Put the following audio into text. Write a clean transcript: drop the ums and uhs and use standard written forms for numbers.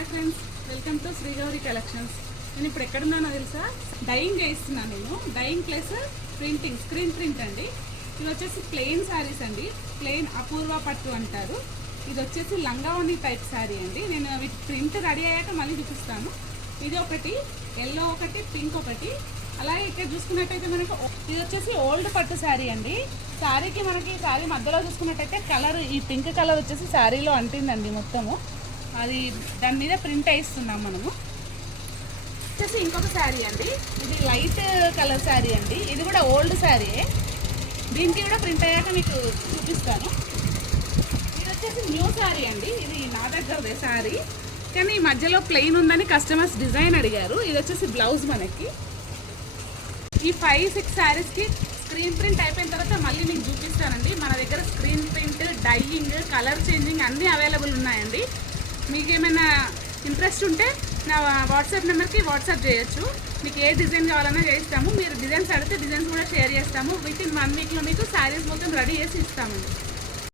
Hi friends, welcome to Srigowri collections. నేను ఇప్పుడు ఎక్కడున్నానో తెలుసా? డైయింగ్ చేయిస్తున్నాను. నేను dyeing plus printing, screen print అండి. ఇది వచ్చేసి ప్లెయిన్ శారీస్ అండి, ప్లెయిన్ అపూర్వ పట్టు అంటారు. ఇది వచ్చేసి లంగావని టైప్ శారీ అండి. నేను వీటి ప్రింట్ రెడీ అయ్యాక మళ్ళీ చూపిస్తాను. ఇది ఒకటి ఎల్లో, ఒకటి పింక్, ఒకటి. అలాగే ఇక్కడ చూసుకున్నట్టయితే మనకు ఇది వచ్చేసి ఓల్డ్ పట్టు శారీ అండి. శారీకి మనకి శారీ మధ్యలో చూసుకున్నట్టయితే కలర్, ఈ పింక్ కలర్ వచ్చేసి శారీలో అంటిందండి మొత్తము. అది దాని మీద ప్రింట్ వేస్తున్నాం మనము. వచ్చేసి ఇంకొక శారీ అండి, ఇది లైట్ కలర్ శారీ అండి. ఇది కూడా ఓల్డ్ శారీయే. దీనికి కూడా ప్రింట్ అయ్యాక మీకు చూపిస్తాను. ఇది వచ్చేసి న్యూ శారీ అండి. ఇది నా దగ్గరదే శారీ, కానీ ఈ మధ్యలో ప్లెయిన్ ఉందని కస్టమర్స్ డిజైన్ అడిగారు. ఇది వచ్చేసి బ్లౌజ్ మనకి. ఈ 5-6 శారీస్కి స్క్రీన్ ప్రింట్ అయిపోయిన తర్వాత మళ్ళీ మీకు చూపిస్తానండి. మన దగ్గర screen print, dyeing, colour changing అన్నీ అవైలబుల్ ఉన్నాయండి. మీకు ఏమైనా ఇంట్రెస్ట్ ఉంటే నా వాట్సాప్ నెంబర్కి వాట్సాప్ చేయొచ్చు. మీకు ఏ డిజైన్ కావాలన్నా చేయిస్తాము. మీరు డిజైన్స్ అడిగితే డిజైన్స్ కూడా షేర్ చేస్తాము. విత్ ఇన్ 1 వీక్లో మీకు శారీస్ మొత్తం రెడీ చేసి ఇస్తామండి.